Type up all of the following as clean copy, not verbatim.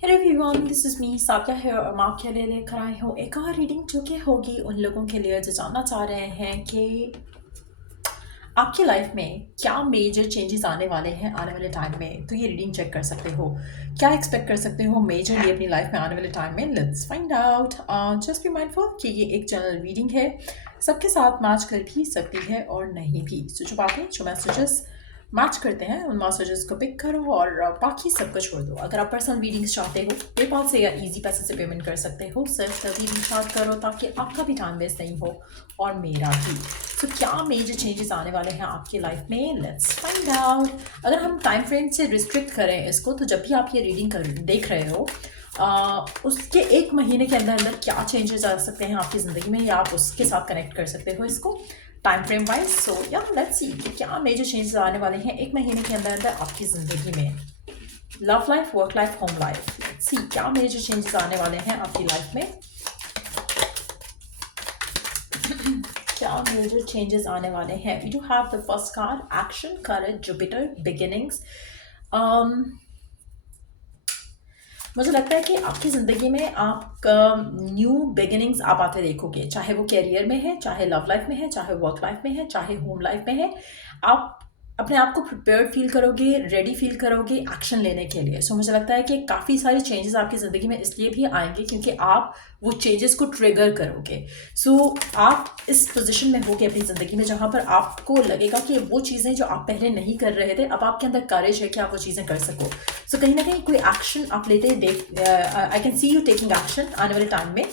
Hello everyone, this is me Sakya है और मैं आपके लिए लेकर आई हूँ एक और रीडिंग जो कि होगी उन लोगों के लिए जो जानना चाह रहे हैं कि आपकी लाइफ में क्या मेजर चेंजेस आने वाले हैं आने वाले टाइम में। तो ये रीडिंग चेक कर सकते हो, क्या एक्सपेक्ट कर सकते हो मेजरली अपनी लाइफ में आने वाले टाइम में। Let's find out. Just be mindful कि ये एक जनरल रीडिंग है, सबके साथ मैच कर भी सकती है और नहीं भी। सो जो बातें जो मैसेजेस मैच करते हैं उन मैसेजेस को पिक करो और बाकी सबको छोड़ दो। अगर आप पर्सनल रीडिंग्स चाहते हो पेपाल से या इजी पैसे से पेमेंट कर सकते हो। सिर्फ तभी रिचार्ज करो ताकि आपका भी टाइम वेस्ट नहीं हो और मेरा भी। तो क्या मेजर चेंजेस आने वाले हैं आपकी लाइफ में, लेट्स फाइंड आउट। अगर हम टाइम फ्रेम से रिस्ट्रिक्ट करें इसको, तो जब भी आप ये रीडिंग देख रहे हो उसके एक महीने के अंदर अंदर क्या चेंजेस आ सकते हैं आपकी ज़िंदगी में, या आप उसके साथ कनेक्ट कर सकते हो इसको टाइम फ्रेम वाइज। सो या लेट्स सी कि क्या मेजर चेंजेस आने वाले हैं एक महीने के अंदर अंदर आपकी ज़िंदगी में। Love life, work life, home life. Let's see क्या मेजर चेंजेस आने वाले हैं आपकी लाइफ में। क्या मेजर चेंजेस आने वाले हैं। We do have the first card, action, courage, Jupiter, beginnings. मुझे लगता है कि आपकी ज़िंदगी में आप न्यू बिगिनिंग्स आप आते देखोगे, चाहे वो कैरियर में है, चाहे लव लाइफ में है, चाहे वर्क लाइफ में है, चाहे होम लाइफ में है। आप अपने आप को प्रिपेयर्ड फील करोगे, रेडी फील करोगे एक्शन लेने के लिए। सो मुझे लगता है कि काफ़ी सारे चेंजेस आपकी ज़िंदगी में इसलिए भी आएंगे क्योंकि आप वो चेंजेस को ट्रिगर करोगे। सो आप इस पोजीशन में होगे अपनी ज़िंदगी में जहाँ पर आपको लगेगा कि वो चीज़ें जो आप पहले नहीं कर रहे थे, अब आपके अंदर करेज है कि आप वो चीज़ें कर सको। सो कहीं ना कहीं कोई एक्शन आप लेते देख, I can see you taking action आने वाले टाइम में।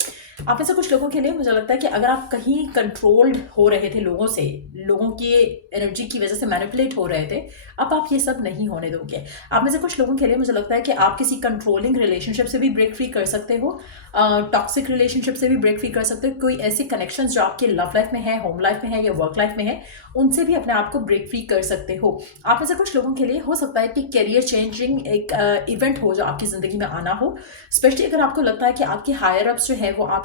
आप में से कुछ लोगों के लिए मुझे लगता है कि अगर आप कहीं कंट्रोल्ड हो रहे थे लोगों से, लोगों की एनर्जी की वजह से मैनिपुलेट हो रहे थे, अब आप ये सब नहीं होने दोगे। आप में से कुछ लोगों के लिए मुझे लगता है कि आप किसी कंट्रोलिंग रिलेशनशिप से भी ब्रेक फ्री कर सकते हो, टॉक्सिक रिलेशनशिप से भी ब्रेक फ्री कर सकते हो। कोई ऐसे कनेक्शंस जो आपके लव लाइफ में है, होम लाइफ में है या वर्क लाइफ में है, उनसे भी अपने आप को ब्रेक फ्री कर सकते हो। आप में से कुछ लोगों के लिए हो सकता है कि करियर चेंजिंग एक इवेंट हो जो आपकी ज़िंदगी में आना हो। स्पेशली अगर आपको लगता है कि आपके हायर अप्स जो है वो आपको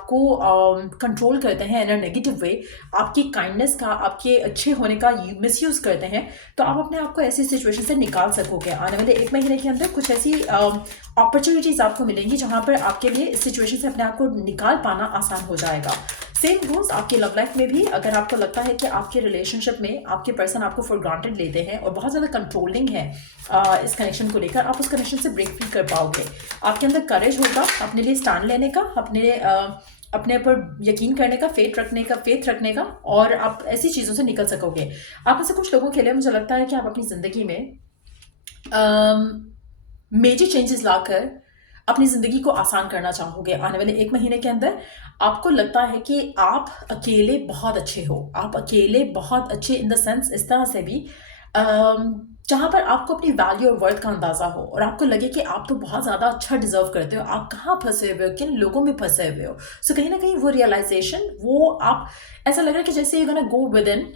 कंट्रोल करते हैं इन अ नेगेटिव वे, आपकी काइंडनेस का, आपके अच्छे होने का मिसयूज़ करते हैं, तो आप अपने आप को ऐसी सिचुएशन से निकाल सकोगे। आने वाले एक महीने के अंदर कुछ ऐसी अपॉर्चुनिटीज़ आपको मिलेंगी जहाँ पर आपके लिए इस सिचुएशन से अपने आप को निकाल पाना आसान हो जाएगा। सेम गोज आपकी लव लाइफ में भी। अगर आपको लगता है कि आपके रिलेशनशिप में आपके पर्सन आपको फॉर ग्रांटेड लेते हैं और बहुत ज़्यादा कंट्रोलिंग है इस कनेक्शन को लेकर, आप उस कनेक्शन से ब्रेक फ्री कर पाओगे। आपके अंदर करेज होगा अपने लिए स्टैंड लेने का, अपने ऊपर यकीन करने का, फेथ रखने का, और आप ऐसी चीज़ों से निकल सकोगे। आप में से कुछ लोगों के लिए मुझे लगता है कि आप अपनी ज़िंदगी में मेजर चेंजेस लाकर अपनी ज़िंदगी को आसान करना चाहोगे आने वाले एक महीने के अंदर। आपको लगता है कि आप अकेले बहुत अच्छे हो, आप अकेले बहुत अच्छे इन द सेंस इस तरह से भी जहाँ पर आपको अपनी वैल्यू और वर्थ का अंदाज़ा हो और आपको लगे कि आप तो बहुत ज़्यादा अच्छा डिजर्व करते हो, आप कहाँ फंसे हुए हो, किन लोगों में फंसे हुए हो। सो कहीं ना कहीं वो रियलाइजेशन, वो आप ऐसा लग रहा है कि जैसे you gonna go with in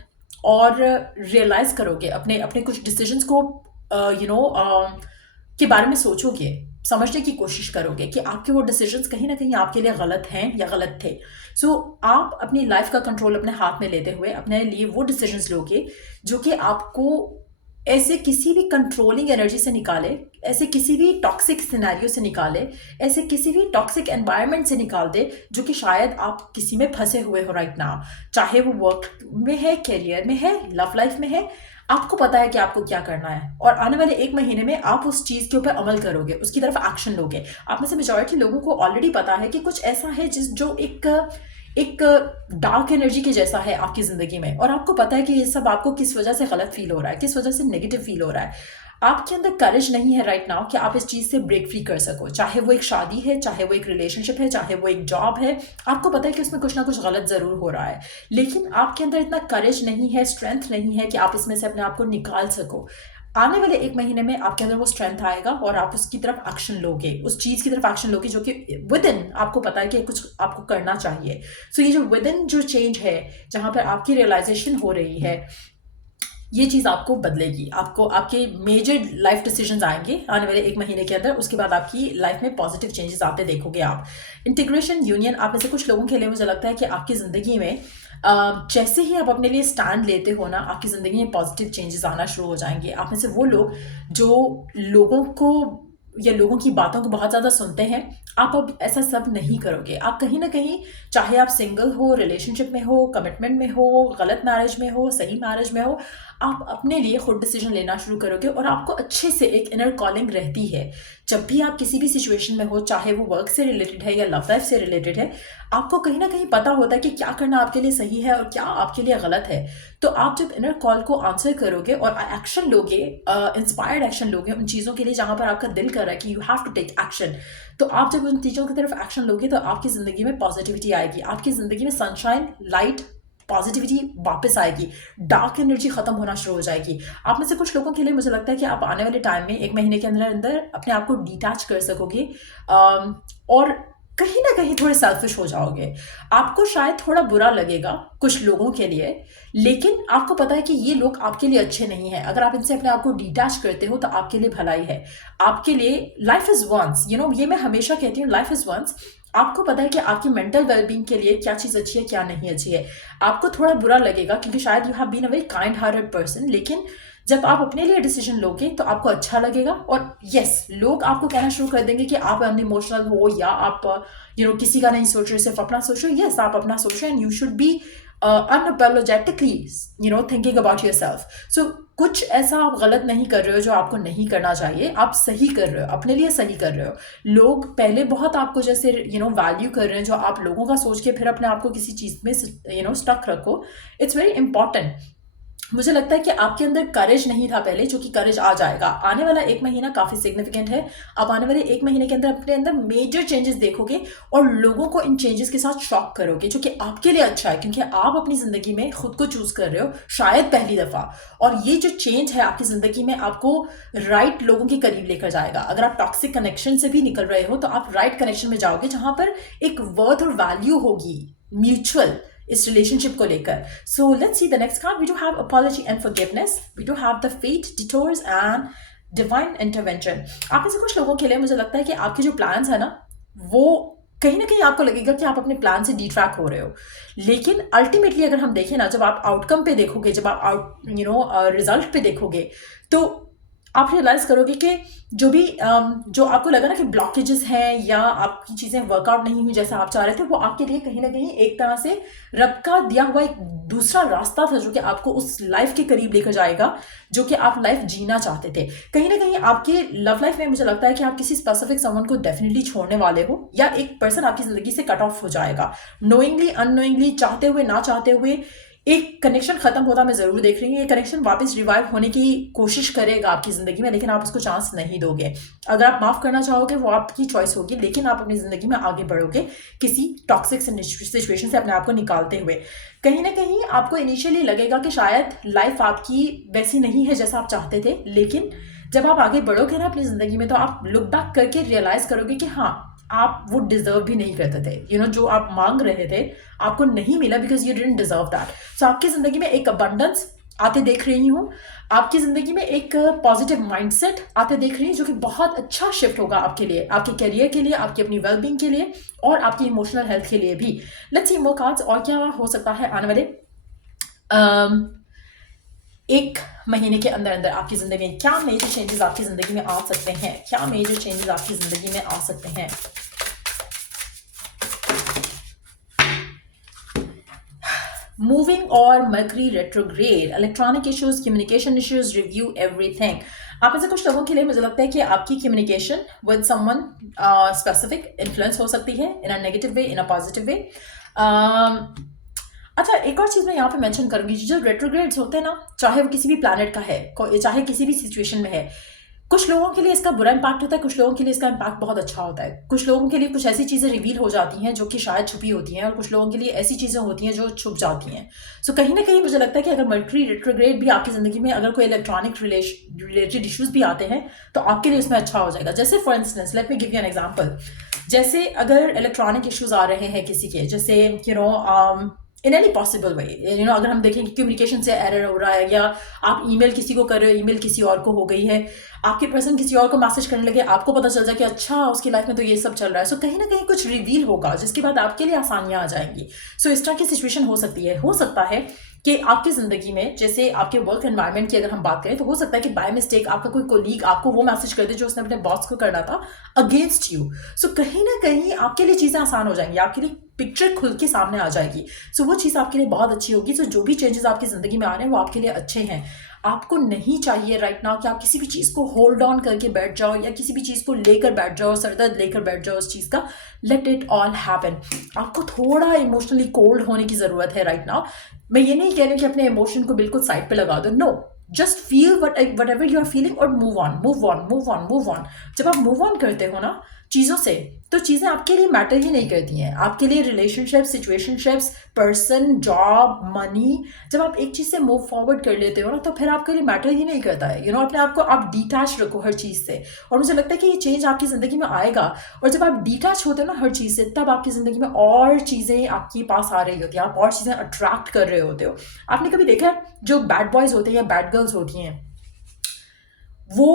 और रियलाइज करोगे अपने अपने कुछ डिसीजंस को, के बारे में सोचोगे, समझने की कोशिश करोगे कि आपके वो डिसीजंस कहीं ना कहीं आपके लिए गलत हैं या गलत थे। सो आप अपनी लाइफ का कंट्रोल अपने हाथ में लेते हुए अपने लिए वो डिसीजंस लोगे जो कि आपको ऐसे किसी भी कंट्रोलिंग एनर्जी से निकाले, ऐसे किसी भी टॉक्सिक सिनेरियो से निकाले, ऐसे किसी भी टॉक्सिक एनवायरनमेंट से निकाल दे जो कि शायद आप किसी में फंसे हुए हो राइट नाउ। चाहे वो वर्क में है, करियर में है, लव लाइफ में है, आपको पता है कि आपको क्या करना है और आने वाले एक महीने में आप उस चीज़ के ऊपर अमल करोगे, उसकी तरफ एक्शन लोगे। आप में से मेजॉरिटी लोगों को ऑलरेडी पता है कि कुछ ऐसा है जो एक एक डार्क एनर्जी के जैसा है आपकी ज़िंदगी में, और आपको पता है कि ये सब आपको किस वजह से गलत फील हो रहा है, किस वजह से नेगेटिव फील हो रहा है। आपके अंदर करेज नहीं है राइट नाउ कि आप इस चीज़ से ब्रेक फ्री कर सको। चाहे वो एक शादी है, चाहे वो एक रिलेशनशिप है, चाहे वो एक जॉब है, आपको पता है कि उसमें कुछ ना कुछ गलत ज़रूर हो रहा है, लेकिन आपके अंदर इतना करेज नहीं है, स्ट्रेंथ नहीं है कि आप इसमें से अपने आप को निकाल सको। आने वाले एक महीने में आपके अंदर वो स्ट्रेंथ आएगा और आप उसकी तरफ एक्शन लोगे, उस चीज़ की तरफ एक्शन लोगे जो कि विद इन आपको पता है कि कुछ आपको करना चाहिए। सो ये जो विद इन जो चेंज है, जहाँ पर आपकी रियलाइजेशन हो रही है, ये चीज़ आपको बदलेगी। आपको आपके मेजर लाइफ डिसीजंस आएंगे आने वाले एक महीने के अंदर। उसके बाद आपकी लाइफ में पॉजिटिव चेंजेस आते देखोगे आप। इंटीग्रेशन, यूनियन, आप में से कुछ लोगों के लिए मुझे लगता है कि आपकी ज़िंदगी में जैसे ही आप अपने लिए स्टैंड लेते हो ना, आपकी ज़िंदगी में पॉजिटिव चेंजेस आना शुरू हो जाएंगे। आप में से वो लोग जो लोगों को या लोगों की बातों को बहुत ज़्यादा सुनते हैं, आप अब ऐसा सब नहीं करोगे। आप कहीं ना कहीं, चाहे आप सिंगल हो, रिलेशनशिप में हो, कमिटमेंट में हो, गलत मैरिज में हो, सही मैरिज में हो, आप अपने लिए खुद डिसीजन लेना शुरू करोगे और आपको अच्छे से एक इनर कॉलिंग रहती है। जब भी आप किसी भी सिचुएशन में हो, चाहे वो वर्क से रिलेटेड है या लव लाइफ से रिलेटेड है, आपको कहीं ना कहीं पता होता है कि क्या करना आपके लिए सही है और क्या आपके लिए गलत है। तो आप जब इनर कॉल को आंसर करोगे और एक्शन लोगे, इंस्पायर्ड एक्शन लोगे उन चीज़ों के लिए जहां पर आपका दिल कर रहा है कि you have to take action, तो आप जब उन चीज़ों की तरफ एक्शन लोगे तो आपकी ज़िंदगी में पॉजिटिविटी आएगी, आपकी ज़िंदगी में सनशाइन, लाइट, पॉजिटिविटी वापस आएगी, डार्क एनर्जी खत्म होना शुरू हो जाएगी। आप में से कुछ लोगों के लिए मुझे लगता है कि आप आने वाले टाइम में 1 महीने के अंदर अंदर अपने आप को डिटैच कर सकोगे, और कहीं ना कहीं थोड़े सेल्फिश हो जाओगे। आपको शायद थोड़ा बुरा लगेगा कुछ लोगों के लिए, लेकिन आपको पता है कि ये लोग आपके लिए अच्छे नहीं हैं। अगर आप इनसे अपने आप को डिटैच करते हो तो आपके लिए भलाई है, आपके लिए लाइफ इज वंस, ये मैं हमेशा कहती हूँ, लाइफ इज वंस। आपको पता है कि आपकी मेंटल वेलबींग के लिए क्या चीज़ अच्छी है, क्या नहीं अच्छी है। आपको थोड़ा बुरा लगेगा क्योंकि शायद you have been a very kind hearted person, लेकिन जब आप अपने लिए डिसीजन लोगे तो आपको अच्छा लगेगा। और यस, लोग आपको कहना शुरू कर देंगे कि आप अनइमोशनल हो या आप किसी का नहीं सोच रहे, सिर्फ अपना सोच रहे हो। यस, आप अपना सोच रहे हैं, and you should be unapologetically thinking about yourself. So कुछ ऐसा आप गलत नहीं कर रहे हो जो आपको नहीं करना चाहिए, आप सही कर रहे हो, अपने लिए सही कर रहे हो। लोग पहले बहुत आपको जैसे वैल्यू कर रहे हैं, जो आप लोगों का सोच के फिर अपने आप को किसी चीज़ में स्टक रखो। It's very important. मुझे लगता है कि आपके अंदर करेज नहीं था पहले, जो कि करेज आ जाएगा। आने वाला 1 महीना काफ़ी सिग्निफिकेंट है। आप आने वाले 1 महीने के अंदर अपने अंदर मेजर चेंजेस देखोगे और लोगों को इन चेंजेस के साथ शॉक करोगे, जो कि आपके लिए अच्छा है, क्योंकि आप अपनी ज़िंदगी में खुद को चूज़ कर रहे हो, शायद पहली दफ़ा। और ये जो चेंज है आपकी ज़िंदगी में आपको राइट लोगों के करीब लेकर जाएगा। अगर आप टॉक्सिक कनेक्शन से भी निकल रहे हो तो आप राइट कनेक्शन में जाओगे, जहाँ पर एक वर्थ और वैल्यू होगी म्यूचुअल इस रिलेशनशिप को लेकर। So let's see the next card. We do have apology and forgiveness, we do have the fate, detours and divine intervention. आप में से कुछ लोगों के लिए मुझे लगता है कि आपके जो प्लान्स है ना, वो कहीं ना कहीं आपको लगेगा कि आप अपने प्लान से डिट्रैक हो रहे हो, लेकिन अल्टीमेटली अगर हम देखें ना, जब आप आउटकम पे देखोगे, जब आप रिजल्ट पे देखोगे, तो आप रियलाइज करोगे कि जो आपको लगा ना कि ब्लॉकेजेस हैं या आपकी चीज़ें वर्कआउट नहीं हुई जैसा आप चाह रहे थे, वो आपके लिए कहीं ना कहीं एक तरह से रब का दिया हुआ एक दूसरा रास्ता था, जो कि आपको उस लाइफ के करीब लेकर जाएगा जो कि आप लाइफ जीना चाहते थे। कहीं ना कहीं आपके लव लाइफ में मुझे लगता है कि आप किसी स्पेसिफिक समवन को डेफिनेटली छोड़ने वाले हो, या एक पर्सन आपकी ज़िंदगी से कट ऑफ हो जाएगा, नोइंगली अननोइंगली, चाहते हुए ना चाहते हुए। एक कनेक्शन खत्म होता मैं जरूर देख रही हूँ, ये कनेक्शन वापस रिवाइव होने की कोशिश करेगा आपकी जिंदगी में, लेकिन आप उसको चांस नहीं दोगे। अगर आप माफ करना चाहोगे वो आपकी चॉइस होगी, लेकिन आप अपनी जिंदगी में आगे बढ़ोगे किसी टॉक्सिक सिचुएशन से अपने आप को निकालते हुए। कहीं ना कहीं आपको इनिशियली लगेगा कि शायद लाइफ आपकी वैसी नहीं है जैसा आप चाहते थे, लेकिन जब आप आगे बढ़ोगे ना अपनी जिंदगी में, तो आप लुक बैक करके रियलाइज करोगे कि हाँ, आप वो डिजर्व भी नहीं करते थे। जो आप मांग रहे थे आपको नहीं मिला, because you didn't deserve that. So आपकी जिंदगी में एक अबंडेंस आते देख रही हूँ, आपकी जिंदगी में एक पॉजिटिव माइंडसेट आते देख रही हूँ, जो कि बहुत अच्छा शिफ्ट होगा आपके लिए, आपके करियर के लिए, आपकी अपनी वेलबींग के लिए और आपकी इमोशनल हेल्थ के लिए भी। लेट्स सी मोर कार्ड्स, और क्या हो सकता है आने वाले 1 महीने के अंदर अंदर आपकी जिंदगी में, क्या मेजर चेंजेस आपकी जिंदगी में आ सकते हैं, क्या मेजर चेंजेस आपकी जिंदगी में आ सकते हैं। मूविंग और mercury retrograde, electronic issues, communication issues, review everything. आप में से कुछ लोगों के लिए मुझे लगता है कि आपकी communication with someone specific influence हो सकती है, इन a negative way, in a positive way. अच्छा, एक और चीज़ मैं यहाँ पे मेंशन करूंगी, जो रेट्रोग्रेड्स होते हैं ना, चाहे वो किसी भी प्लैनेट का है, चाहे किसी भी सिचुएशन में है, कुछ लोगों के लिए इसका बुरा इम्पैक्ट होता है, कुछ लोगों के लिए इसका इम्पैक्ट बहुत अच्छा होता है। कुछ लोगों के लिए कुछ ऐसी चीज़ें रिवील हो जाती हैं जो कि शायद छुपी होती हैं, और कुछ लोगों के लिए ऐसी चीज़ें होती हैं जो छुप जाती हैं। सो कहीं ना कहीं मुझे लगता है कि अगर मर्करी रेट्रोग्रेड भी आपकी ज़िंदगी में, अगर कोई इलेक्ट्रॉनिक रिलेटेड इश्यूज भी आते हैं, तो आपके लिए उसमें अच्छा हो जाएगा। जैसे for instance, let me give you an example. जैसे अगर इलेक्ट्रॉनिक इश्यूज आ रहे हैं किसी के, जैसे इन एनी पॉसिबल वे, अगर हम देखें कि कम्युनिकेशन से एरर हो रहा है, या आप ईमेल किसी को कर रहे हो, ईमेल किसी और को हो गई है, आपके पर्सन किसी और को मैसेज करने लगे, आपको पता चल जाए कि अच्छा उसकी लाइफ में तो ये सब चल रहा है। सो कहीं ना कहीं कुछ रिवील होगा जिसके बाद आपके लिए आसानियां आ जाएंगी। सो इस तरह की सिचुएशन हो सकती है। हो सकता है कि आपकी ज़िंदगी में जैसे आपके वर्क एनवायरनमेंट की अगर हम बात करें तो हो सकता है कि बाय मिस्टेक आपका कोई कोलीग आपको वो मैसेज कर दे जो उसने अपने बॉस को करना था अगेंस्ट यू। सो कहीं ना कहीं आपके लिए चीज़ें आसान हो जाएंगी, आपके लिए पिक्चर खुल के सामने आ जाएगी। सो वो चीज़ आपके लिए बहुत अच्छी होगी। सो जो भी चेंजेस आपकी ज़िंदगी में आ रहे हैं वो आपके लिए अच्छे हैं। आपको नहीं चाहिए राइट नाउ कि आप किसी भी चीज़ को होल्ड ऑन करके बैठ जाओ या किसी भी चीज़ को लेकर बैठ जाओ, सरदर्द लेकर बैठ जाओ उस चीज़ का। Let it all happen. आपको थोड़ा इमोशनली कोल्ड होने की ज़रूरत है राइट नाउ। मैं ये नहीं कह रही कि अपने इमोशन को बिल्कुल साइड पे लगा दो, no, just feel whatever you are feeling और move on, move on, move on, move on. जब आप मूव ऑन करते हो ना चीज़ों से, तो चीज़ें आपके लिए मैटर ही नहीं करती हैं। आपके लिए relationships, situationships, person, job, money, जब आप एक चीज़ से मूव फॉरवर्ड कर लेते हो ना तो फिर आपके लिए मैटर ही नहीं करता है। अपने आप को आप डिटैच रखो हर चीज़ से, और मुझे लगता है कि ये चेंज आपकी ज़िंदगी में आएगा। और जब आप डिटैच होते हो ना हर चीज़ से, तब आपकी ज़िंदगी में और चीज़ें आपके पास आ रही होती हैं, आप और चीज़ें अट्रैक्ट कर रहे होते हो। आपने कभी देखा है जो बैड बॉयज़ होते हैं या बैड गर्ल्स होती हैं, वो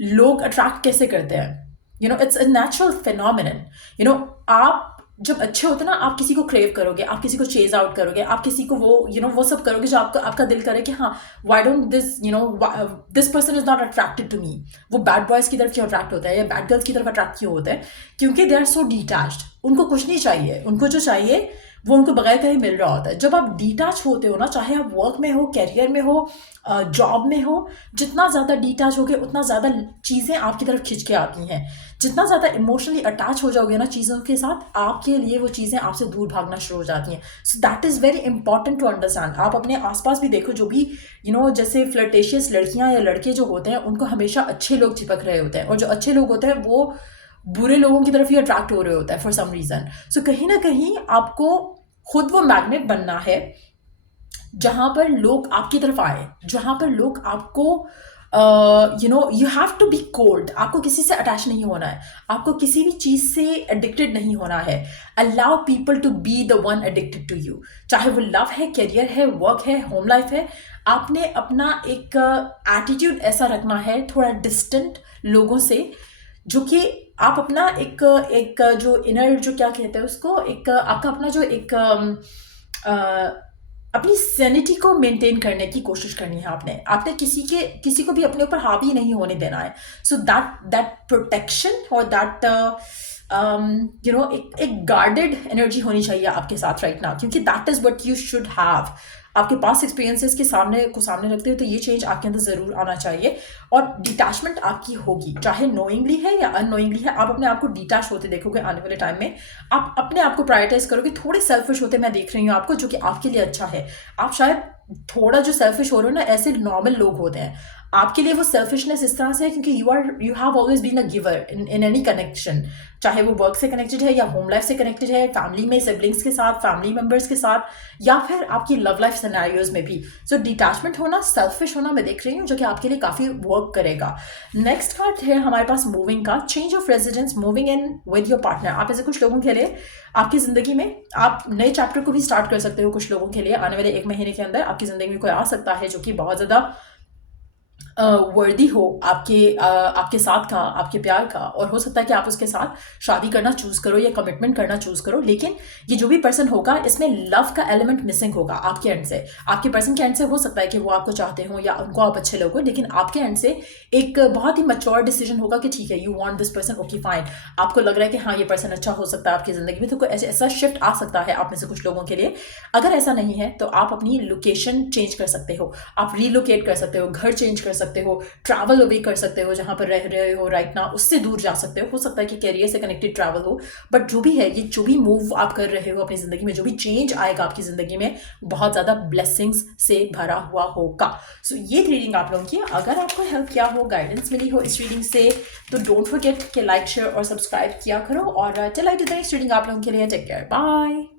लोग अट्रैक्ट कैसे करते हैं? It's a natural phenomenon. आप जब अच्छे होते ना, आप किसी को क्रेव करोगे, आप किसी को चेज आउट करोगे, आप किसी को वो सब करोगे जो आपका दिल करे कि हाँ, why don't this person is not attracted to me. वो बैड बॉयज की तरफ क्यों अट्रैक्ट होता है या बैड गर्ल्स की तरफ अट्रैक्ट क्यों होता है? क्योंकि दे आर सो डिटैच्ड। उनको कुछ नहीं चाहिए, उनको जो चाहिए वो उनको बगैर कहीं मिल रहा होता है। जब आप डिटैच होते हो ना, चाहे आप वर्क में हो, कैरियर में हो, जॉब में हो, जितना ज़्यादा डिटैच होगे उतना ज़्यादा चीज़ें आपकी तरफ खिंच के आती हैं। जितना ज़्यादा इमोशनली अटैच हो जाओगे ना चीज़ों के साथ, आपके लिए वो चीज़ें आपसे दूर भागना शुरू हो जाती हैं। So that is very important to understand. आप अपने आसपास भी देखो, जो भी जैसे फ्लर्टेशियस लड़कियां या लड़के जो होते हैं, उनको हमेशा अच्छे लोग चिपक रहे होते हैं, और जो अच्छे लोग होते हैं वो बुरे लोगों की तरफ ही अट्रैक्ट हो रहे होता है फॉर सम रीज़न। सो कहीं ना कहीं आपको खुद वो मैग्नेट बनना है जहां पर लोग आपकी तरफ आए, जहां पर लोग आपको you have to be cold. आपको किसी से अटैच नहीं होना है, आपको किसी भी चीज़ से एडिक्टेड नहीं होना है। Allow people to be the one addicted to you, चाहे वो लव है, करियर है, वर्क है, होम लाइफ है। आपने अपना एक एटीट्यूड ऐसा रखना है थोड़ा डिस्टेंट लोगों से, जो कि आप अपना एक जो इनर, जो क्या कहते हैं उसको, एक आपका अपना जो एक अपनी सैनिटी को मेंटेन करने की कोशिश करनी है। आपने किसी को भी अपने ऊपर हावी नहीं होने देना है। सो दैट प्रोटेक्शन और दैट एक गार्डेड एनर्जी होनी चाहिए आपके साथ राइट नाउ, क्योंकि that is what you should have. आपके पास एक्सपीरियंसेस के सामने रखते हो तो ये चेंज आपके अंदर ज़रूर आना चाहिए, और डिटैचमेंट आपकी होगी, चाहे नोइंगली है या अननोइंगली है। आप अपने आप को डिटैच होते देखोगे आने वाले टाइम में। आप अपने आप को प्रायोरिटाइज करोगे, थोड़े सेल्फिश होते मैं देख रही हूँ आपको, जो कि आपके लिए अच्छा है। आप शायद थोड़ा जो सेल्फिश हो रहे हो ना, ऐसे नॉर्मल लोग होते हैं, आपके लिए वो सेल्फिशनेस इस तरह से है क्योंकि you have always been a giver in any connection, चाहे वो वर्क से कनेक्टेड है या होम लाइफ से कनेक्टेड है, फैमिली में सिबलिंग्स के साथ, फैमिली मेंबर्स के साथ, या फिर आपकी लव लाइफ सिनेरियोज में भी। सो डिटैचमेंट होना, सेल्फिश होना मैं देख रही हूँ, जो कि आपके लिए काफ़ी वर्क करेगा। नेक्स्ट कार्ड है हमारे पास मूविंग का, change of residence, moving in with your partner. आप ऐसे कुछ लोगों के लिए आपकी ज़िंदगी में आप नए चैप्टर को भी स्टार्ट कर सकते हो। कुछ लोगों के लिए आने वाले 1 महीने के अंदर आपकी ज़िंदगी में कोई आ सकता है जो कि बहुत ज़्यादा वर्दी हो आपके साथ का, आपके प्यार का, और हो सकता है कि आप उसके साथ शादी करना चूज़ करो या कमिटमेंट करना चूज़ करो। लेकिन ये जो भी पर्सन होगा, इसमें लव का एलिमेंट मिसिंग होगा आपके एंड से। आपके पर्सन के एंड से हो सकता है कि वो आपको चाहते हो या उनको आप अच्छे लोग हो, लेकिन आपके एंड से एक बहुत ही मैच्योर डिसीजन होगा कि ठीक है, you want this person, okay fine. आपको लग रहा है कि हाँ, ये पर्सन अच्छा हो सकता है आपकी ज़िंदगी में, तो कोई ऐसा शिफ्ट आ सकता है आप में से कुछ लोगों के लिए। अगर ऐसा नहीं है तो आप अपनी लोकेशन चेंज कर सकते हो, आप रीलोकेट कर सकते हो, घर चेंज कर सकते हो, ट्रैवल अवे कर सकते हो, जहां पर रह रहे हो राइट नाउ उससे दूर जा सकते हो सकता है कि कैरियर से कनेक्टेड ट्रैवल हो। बट जो भी है, ये जो भी मूव आप कर रहे हो अपनी ज़िंदगी में, जो भी चेंज आएगा आपकी ज़िंदगी में, बहुत ज़्यादा ब्लेसिंग्स से भरा हुआ होगा। सो ये रीडिंग आप लोगों की, अगर आपको हेल्प किया हो, गाइडेंस मिली हो इस रीडिंग से, तो डोंट फॉरगेट कि लाइक, शेयर और सब्सक्राइब किया करो। और चल I to the next reading आप लोगों के लिए। Take care, bye.